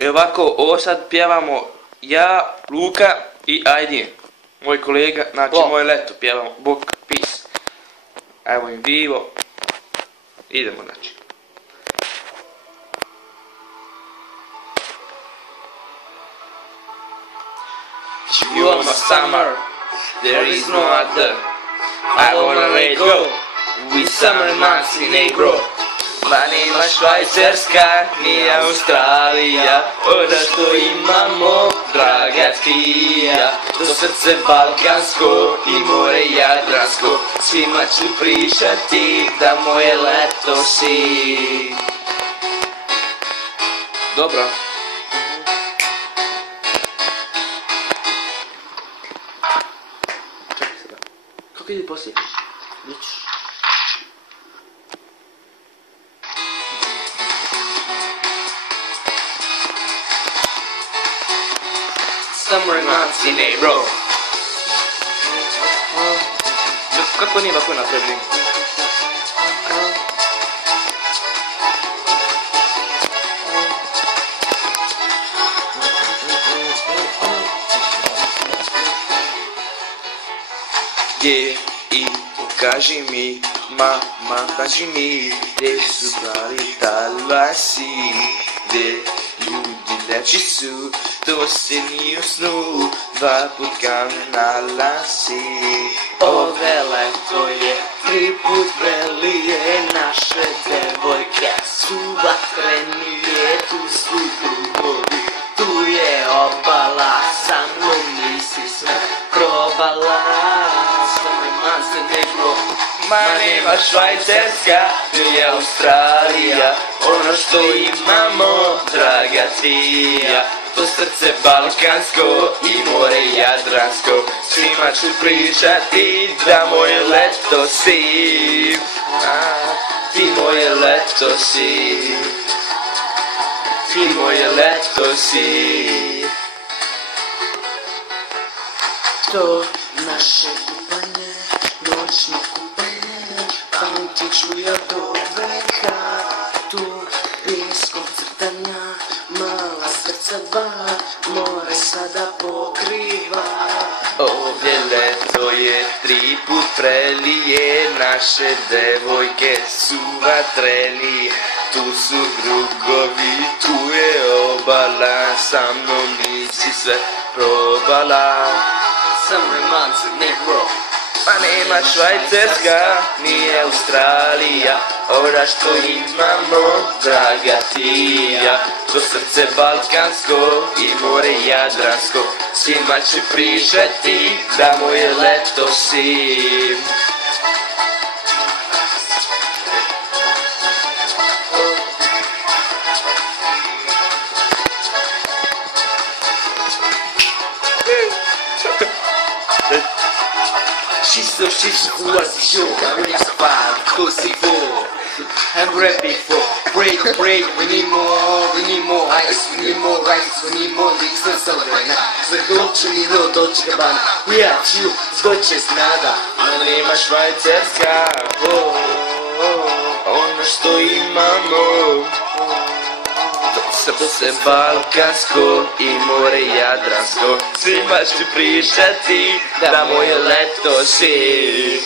I ovako, ovo sad pjevamo ja, Luka i Ajdin. Moj kolega, znači moje leto, pjevamo Bok, Peace. Evo im vivo. Idemo, znači. You are my summer, there is no other. I wanna let go, with summer Montenegro. Ma nema Švajcarska, ni Australija, ono što imamo, draga tija. To srce balkansko i more jadransko, svima ću pričati da moje leto si. Dobro. Čekaj sada. Kako ide poslije? Nećeš. Summer Montenegro. Kako nije ovako napravljeno? Gdje i kaži mi, mama kaži mi, gdje su plavi talasi, gdje ljudi lepši su, to se ni u snu, dva put kamen nalasi. Ove leto je, 3 put velije, naše devojke su vatrenije, tu su drugovi, tu je obala, sa mnom nisi sve probala. Summer Montenegro. Ma nema Švajcarska, ni Australija, ono što imamo, draga tija. To srce balkansko i more jadransko, svima ću pričati da moje leto si. Ti moje leto si, ti moje leto si. To naše kupanje, noćno kupanje, pamtit ću ja do veka. Tu pjeskog crtanja, mala srca dva, more sada pokriva. Ovdje leto je, 3 put prelije, naše devojke su vatreni, tu su drugovi, tu je obala, sa mnom nisi sve probala. Summer Montenegro. Pa nema Švajcarska, ni Australija, ono što imamo, draga tija. To srce balkansko i more jadransko, svima ću pričati da moje leto si. She's ulaziš yoga, we need some fire, pussy full. I'm ready for break, we need more ice, we need more rice, we need more leaks, let's celebrate now. Sve dolče mi do Dolce Gabbana, ja ću doće snada. Ma nema Švajcarska, ono što imamo, srce balkansko i more jadransko, svima ću pričati da moje leto si.